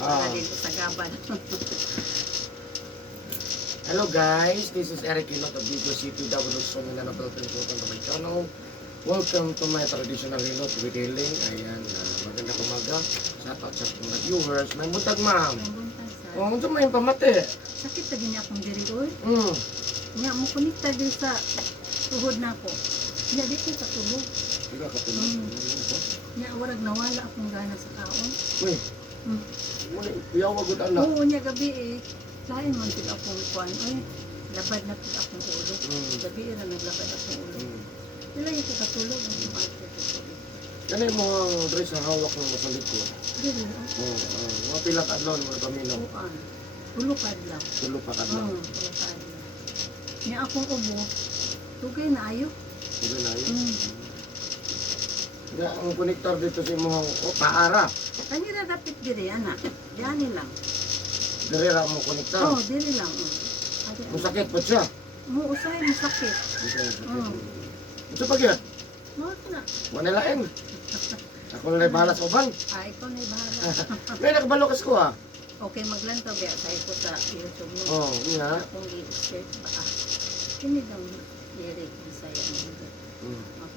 para din sa gaban. Hello guys, this is Eric Hilot of Vigo City, Luzon, Mindanao, Philippines. Welcome to my channel. Welcome to my traditional Hilot with healing. Ayan, magandang umaga. Shout out sa mga viewers. May buntag ma'am. May buntag sa. Oh, unsa may pamati? Sakit lagi niya akong diri oy. Nya mo kunikta din sa tuhod nako. Nya di ko katulog. Ika katulog. Nya warag nawala akong gana sa kaon. Uy. Muli, iyawa gud anak. Oo, nya gabi eh. Lain man pud akong kuan oy. Labad na pud akong ulo. Gabi ra naglabad akong ulo. Wala ko katulog ang umaga ko. Kani mo ang dress na hawak ng masalit ko. Dili. Mga pila ka adlaw mo paminaw. Kuan. Tulupad lang. Tulo pa ka adlaw. Tulupad. Nya akong ubo. Tugay na ayo. Ito na yun. Ya, ang connector dito sa imong paara. Kanira dapit diri ana. Diani lang. Dire ra mo connector. Oh, diri lang. Masakit pa siya. Mo usay mo sakit. Ito pa gyud. Mo na. Wala laing. Ako na bahala sa uban. Ikaw na bahala. May nakabalo kas ko ah. Okay, maglantaw biya sa ko sa YouTube mo. Oh, nga. Akong i-step ba. Kini daw diri saya mo.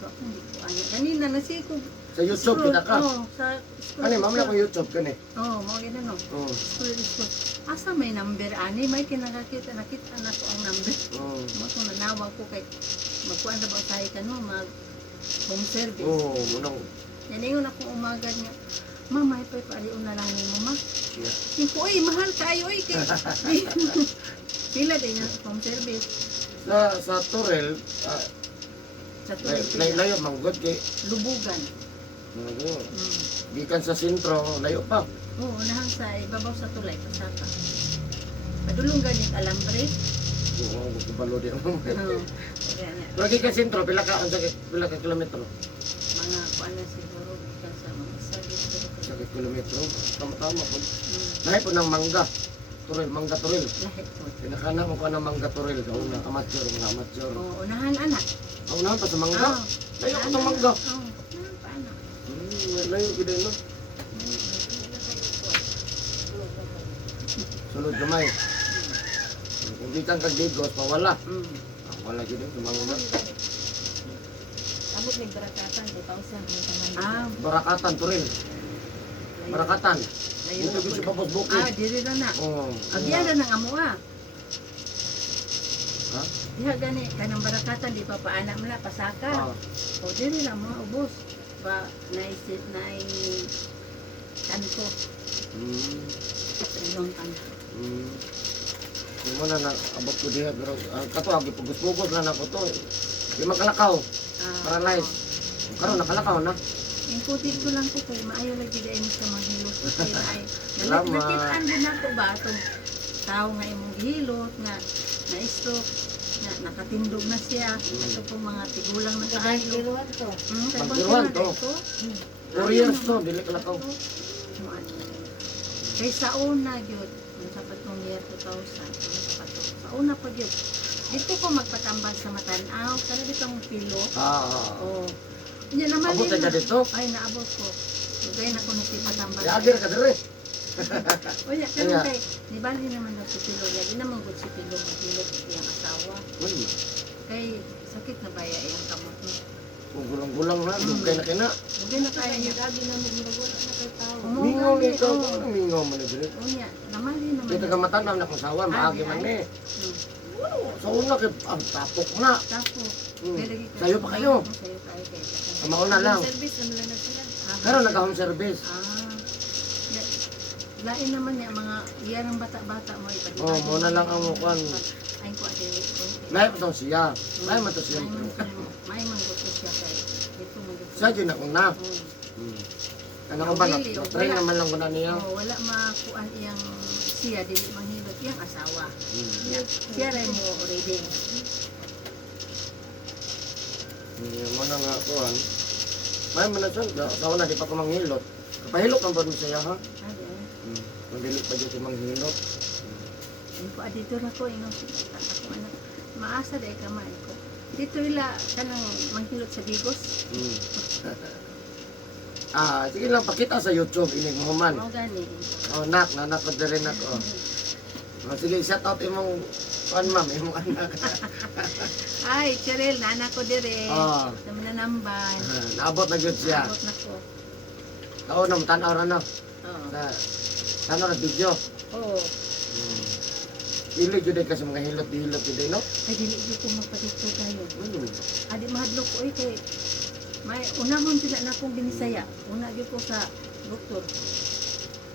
Ako hindi ko anya. Kanina nasiko. Sa YouTube kita ka. Oh, sa school. Kani ma'am na ko YouTube kani. Oh, mo gina no. School. Asa may number ani may kinakakita nakita na ko ang number. Mo to nanawag ko kay magkuan na ba tayo kano mag home service. Oh, munang. Yan yung akong umaga niya. Mama, ipay paaliw na lang ni mama. Yeah. Ko, oy, mahal kayo, oy. Pila din yung home service. Sa Torel, Sa tuloy layo manggod kay Lubugan. Gikan sa sentro, layo pa. Oo, unahan sa ibabaw sa tulay, pasaka. Padulong ganit alambre. Oo, balo di mo. Oo. Pero gikan sentro, pila ka kilometro? Mga kuan na siguro gikan sa mga sagit. Sa kilometro, tama po. Lahi po ng mangga. Turil, mangga turil. Lahat po. Pinakana mo pa ng mangga turil. Kauna, amateur, mga amateur. Oo, unahan anak. Unahan pa sa mangga? Oo. Layo ko ng mangga. Oo, unahan pa anak. Layo ko din, no? Sulod gamay. Kung di kang kagdigos, pawala. Wala ko din, tumangga. Abot may barakatan, 2,000. Barakatan, turil. Barakatan. Layo Dito ko siya papos bukid. diri na na. Oo. Agyan na ng amua. Ha? Diha gani kanang barakatan di pa paana mo na pasaka. O diri lang mga ubos. Ba naisit nai kanto. Ilong kanto. Yung mo na abot ko diha pero kato agi pugos-pugos na nako to. Di makalakaw. Paralyze. Karon nakalakaw na. Yung putit ko lang ko kay maayo lagi dai mo sa mga hilot. Kasi ay Salamat. nakitaan din ako ba itong tao nga imong gihilot nga na-stroke na nakatindog na siya. Ito po mga tigulang na kaayo. Pagdiruan to. 4 years to, dili kalakaw. Kay sa una gyud, sa patong year 2000, sa una pa gyud. Dito ko magpatambal sa Matanaw, kana dito ang pilo. Oh. Nya naman Abot ka dito? Ay naabot ko. Dugay na ko nagpatambal. Yagir ka dire. Oya, pero kay di bali naman daw si pilo, ya di naman gud si pilo magilot iyang asawa. Kay sakit na baya iyang kamot mo. Kung gulang-gulang na, dugay na kina. Dugay na kaya niya lagi na mugula na kay tao. Mingaw ni ikaw, ano mingaw man ni dire? Oya, naman din naman. Kita ka matanaw na kung sawa, maagi man ni. Sa una kay tapok na. Tapos, Sayo pa kayo. Sayo kayo kay. Sa mauna lang. Service naman lang sila. Pero nag-home service. Lain naman niya mga iyan ng bata-bata mo ipadibay. Oh, muna lang ang mukuan. Ay ko ate. Lahi pa to siya. Lahi man to siya. May manggusto siya kay. Ito manggusto. Siya dyan ako na. Ano ko ba na? Train naman lang ko na niya. Wala makuan iyang siya dili manghilot iyang asawa. Siya rin mo already. Mo na nga kuan. May man na siya. Sa una di pa ko manghilot. Kapahilot ang ba siya ha? Kung dili pa dito manghilot. Ko dito na ko ingon ako anak. Maasa dai ka man ko. Dito ila kanang manghilot sa Bigos. Sige lang, pakita sa YouTube, inig mo man. Mao gani. Nanak ko din rin ako. Sige, shout out imong, ma'am, imong anak. Ay, Cheryl, nana ko dire. Oo. Sa Mananamban. Naabot na good siya. Abot na ko. Kao na, tanaw ra na. Oo. Tanaw ra video. Oo. Ili jud kasi mga hilot jud no. Ay, dili ko ko magpadito tayo. Hmm. Adi mahadlok ko kay may unahon sila na akong binisaya. Una gyud ko sa doktor.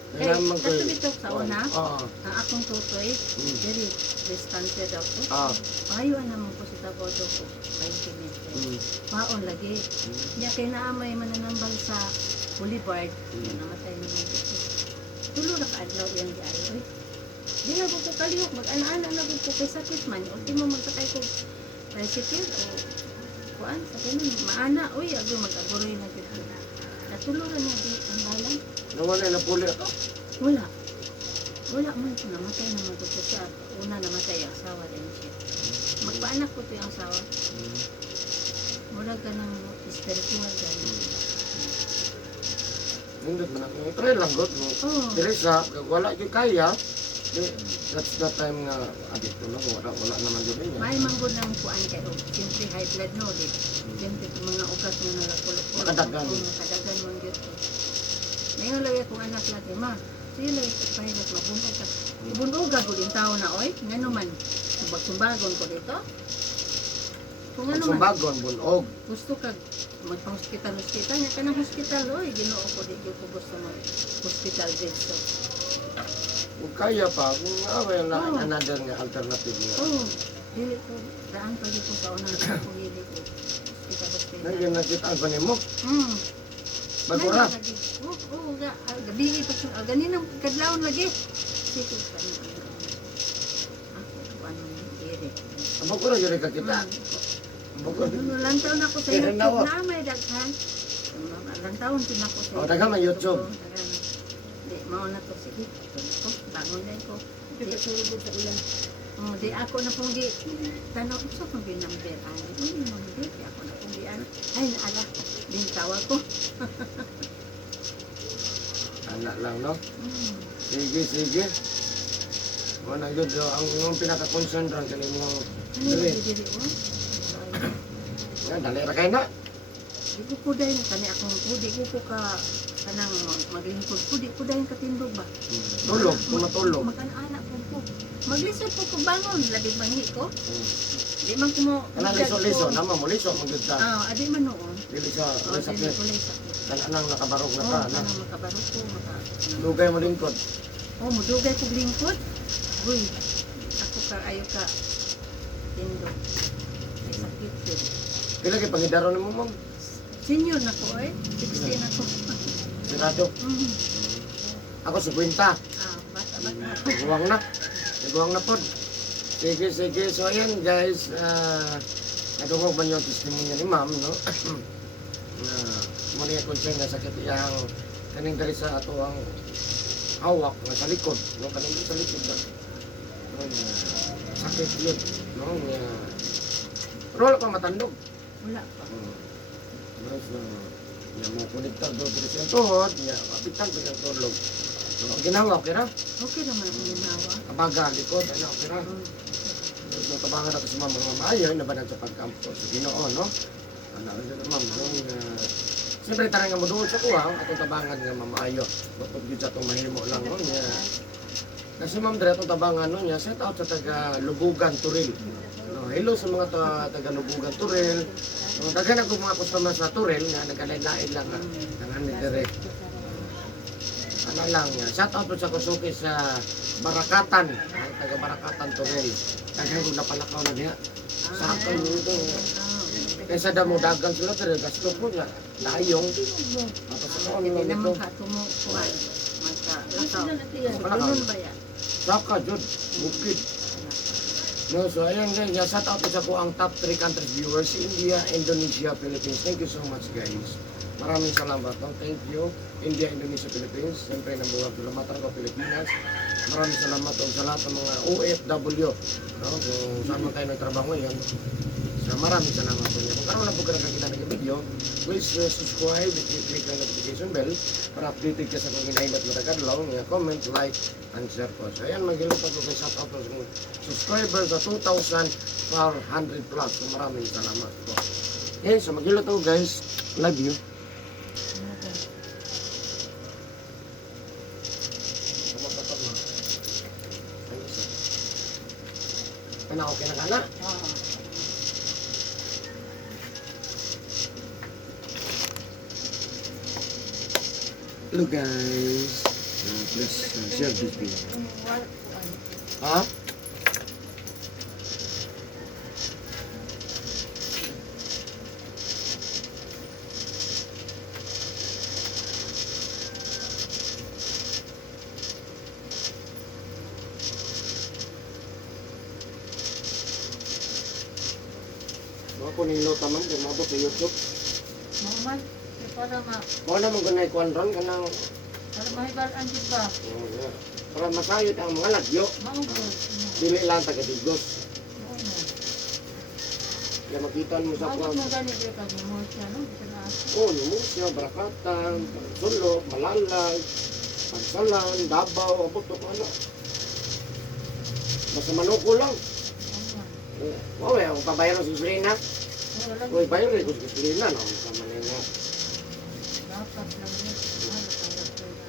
Kay Kailangan mag- kato dito sa una, Oo. ang akong tutoy, diri breast cancer daw ko. Ah. Payo naman ko sa tabodo ko. Kay kinit. Maon lagi. Nya kay naa may mananambal sa Boulevard. Namatay naman dito. Tulo ra ka adlaw yang di ayo. Di na ko kalihok mag-ana-ana na ko kay sakit man. Ultimo magsakay ko tricycle o kuan sa kanon maana oy ag mag-aguroy na gid. Natulo ra niya di ang balang. Nawala na puli ako. Wala. Wala man ko namatay naman ko siya. Una namatay ang asawa din siya. Magpaanak ko to yung asawa. Mura ka ng spiritual gani. Nindot man ako. Try lang god. Oo. Teresa, wala gyud kaya. That's the time nga adito na wala naman jud niya. May manggod ng kuan kay o. Siyempre high blood no di. Siyempre kung mga ugat nga nalakulo-kulo. Makadagan. Makadagan man gyud ko. Ngayon lagi akong anak lagi ma. Sige lagi ko pahirat mabunog ka. Ibunog ka gud tawo na oy. Ngano man. Sumbag-sumbagon ko dito. Kung ano man. Sumbagon bunog. Gusto ka magpa-hospital nya kanang hospital oy Ginoo ko di ko gusto mag hospital dito. Kung kaya pa, kung away na Oo. another nga alternative nga. Oh, dili ko daan pa dito sa unang ko dili ko hospital. Nandiyan nakita ba nimo? Bagura. Oo, gabi pa sa ganinang kadlawon lagi. Sito pa na. Ako ano dili. Bagura jud ka kita. Bagura. Lantaw na ako sa Kaya YouTube nawa. na may daghan. Lantaw din ako sa Daghan man YouTube. Di, mao na to. Sige, tulis ko. Bangon din ko. Di, sa ulan. Di ako na pong di. Tanaw, isa kong binamber. Uy, mga di. Di ako na pong di. Ay, naala. Din tawag ko. Anak lang, no? Sige. Wala yun, ang yung pinaka-concern rin kanil mo. Ano Dali. yung dili mo? Yan, dali ra kayo na. Di ko po dahil, kani akong po, di ko ka kanang maglingkod po, di ko dahil katindog ba? Tulog, kung matulog. Mag-anak po. Maglisod po ko bangon, labig manghi ko. Di man ko mo... Kanang liso-liso, naman mo liso, magod ka. Adi man noon. Dili sa Dili sakit. ko lang sakit. Kanang nakabarog na Oo, ka, na. kanang makabaro ko, Lugay mo lingkod. mudugay ko lingkod. Uy, ako ka, ayo ka. Tindog. Ay sakit din. Pila kay pangidaro ni mo, ma'am? Senior na ko eh. 16 na ko. Sigurado. Ako 50. Bata-bata. Nagawang na po. Sige. So ayan guys, nadungog man yung testimonya ni ma'am, no? Muna yung concern na sakit iyang kaning dari sa ato ang hawak nga sa likod, no? Kaning sa likod ba? No, sakit yun, no? Pero wala pa matandog. Wala pa. Terus ya mo konektar do dari sa tuhod, ya kapitan ko yung tulog. No, ang ginawa, okay ra? Okay naman ang ginawa. Kabaga, likod, ano, okay ra? So, tabangan natin sa mga maayaw, nabanag sa pagkampo. So, Ginoo, no? Ano, ma'am, siyempre tarang nga mo doon sa kuha, atong tabangan nga mamaayo. Butog dito sa itong mahimo lang, no? Niya. Kasi ma'am, dre, atong tabangan, no? Niya, set out sa taga Lubugan, Turil. No, hello sa mga taga Lubugan, Turil. No, daghan ako mga customer sa Turil, nga nagkalain-lain lang, nga direct. Ano lang, shout out po sa Kusuki sa Barakatan, ang taga Barakatan Turil. Daghan ko napalakaw na niya. Sa akin dito. Kaysa damo dagang sila pero gasto po niya. Layong. Tapos ako Hindi nito. naman ka tumukuhan. Magka-lakaw. Ganun ba yan? Saka jud bukid. No, so ayan guys, shout out po sa ko ang top 3 countries viewers, India, Indonesia, Philippines. Thank you so much guys. Maraming salamat. No? Thank you. India, Indonesia, Philippines. Siyempre nabuwag Pilamatan ko, Pilipinas. Maraming salamat sa lahat ng mga OFW. No? Kung saan man tayo nagtrabaho ngayon. So, maraming salamat po niya. Kung karoon na po ka nakakita ng video, please subscribe and click ang notification bell para updated ka sa kung hinaimat mo tagadlaw, nga comment, like, and share po. So, ayan, mag-ilot ako kay shout out sa mga subscribers sa 2,400 plus. So, maraming salamat po. Okay, so mag-ilot ako guys. Love you. Ano, okay na ka na? Oo. Hello guys. Please share this video. Ha? Ako niluto man, gumabot sa YouTube. Maman, para Baka naman ganay kuwan ron, kanang mahibalaan din ba? para masayot ang mga lagyo. Maugod. Dili lang taga-digos. Oo. Kaya makita mo sa Maugod kuwan. mo gani dito kag mo siya, no? Pinaas. Oo, Lumusya, Barakatan, Sulok, Malalay, Pagsalan, Davao, abot ko ano. Basta manuko lang. Oo, ang pabayaran sa gasolina. Uy, bayaran ko sa gasolina, no? Sama na nga. Dapat lang yun. Ano tanggap ko yan?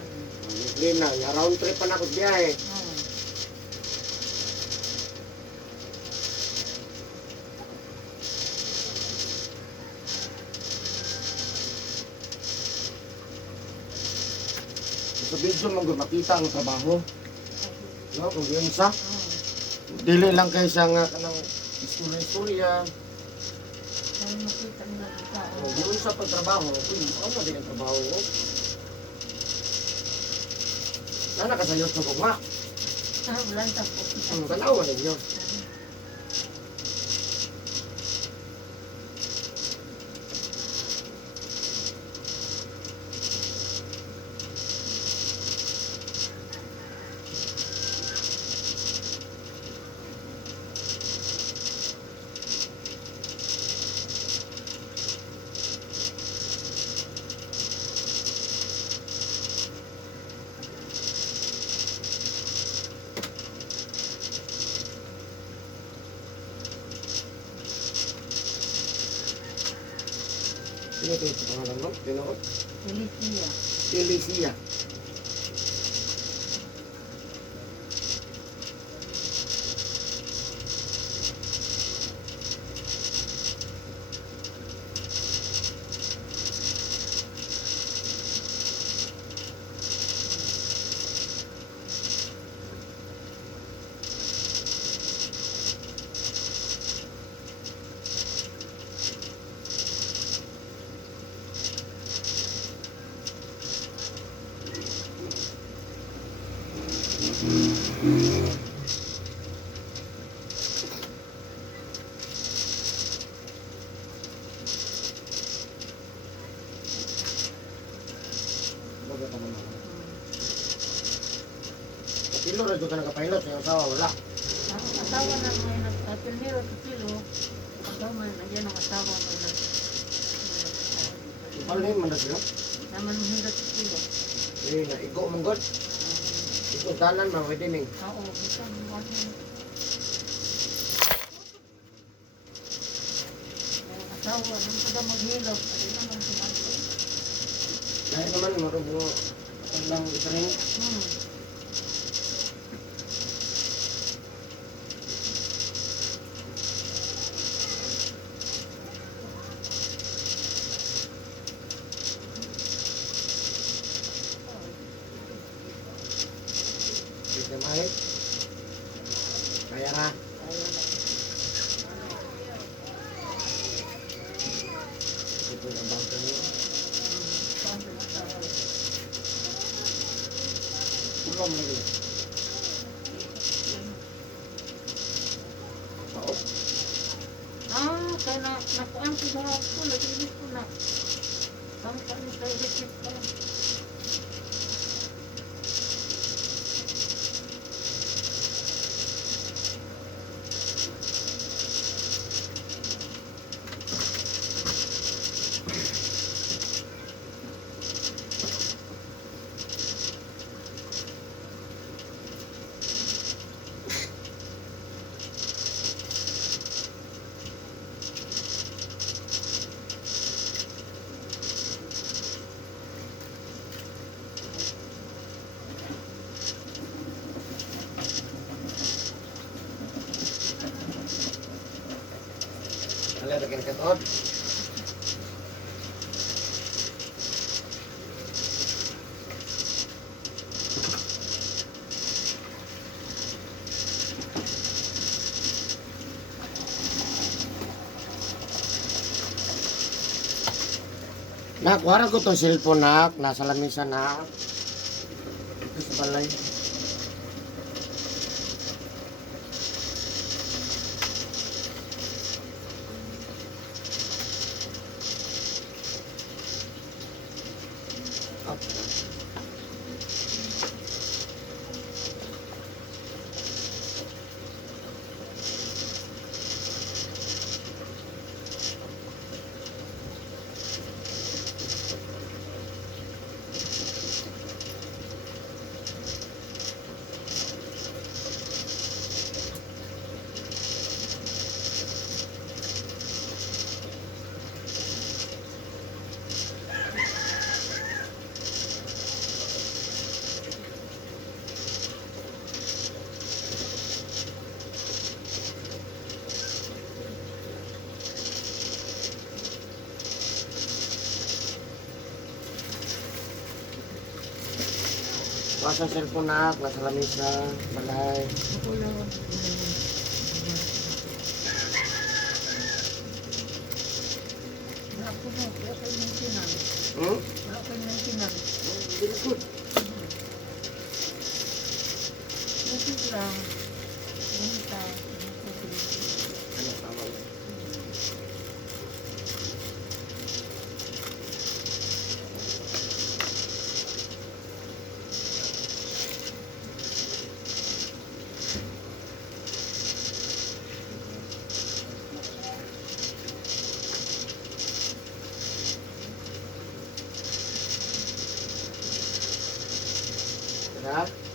Gasolina, round trip pa na ako sa biyahe. Oo. Sa video mo makita ang trabaho. No, kung yun sa. Oo. Dili lang kayo sa nga kanang istorya-istorya. Kaya makita nila ang tao. Yun sa pagtrabaho, uy, ano din ang trabaho ko? Nana ka sa YouTube ko nga. Lantas po. Tanawa ninyo. Sino ito yung pangalan mo? Tinood? Felicia. Felicia. Baga ka naman. Kapilo, radyo ka nakapahilot sa iyong asawa, wala. Ang asawa na may nagpapilniro sa kilo. Ikaw man, nandiyan ang asawa mo na. Ipalhin man na sila. Naman mahirap sa kilo. Eh, naigo mong god. Ito dalan, mga wedding. Oo, gusto mo ano. Ang asawa, nung kada maghilot, ano naman sumanto. Dahil naman, marubo lang ito rin. Sige, mahit. Kaya na. Ito yung bangka niyo. Ulam lagi. Pao. Kaya nakuhaan ko sa ako, nag-inis ko na. Bangka ni sa electric pa. lagi nakatod. Nak, wala ko tong cellphone nak, nasa lamisa nak. Ito sa balay. Nasa cellphone nak, nasa lamisa, balay. Ako lang. Ako mo, okay ng sinang. Okay ng sinang. Very good. Okay lang. Basta. Ano, tama. Tara.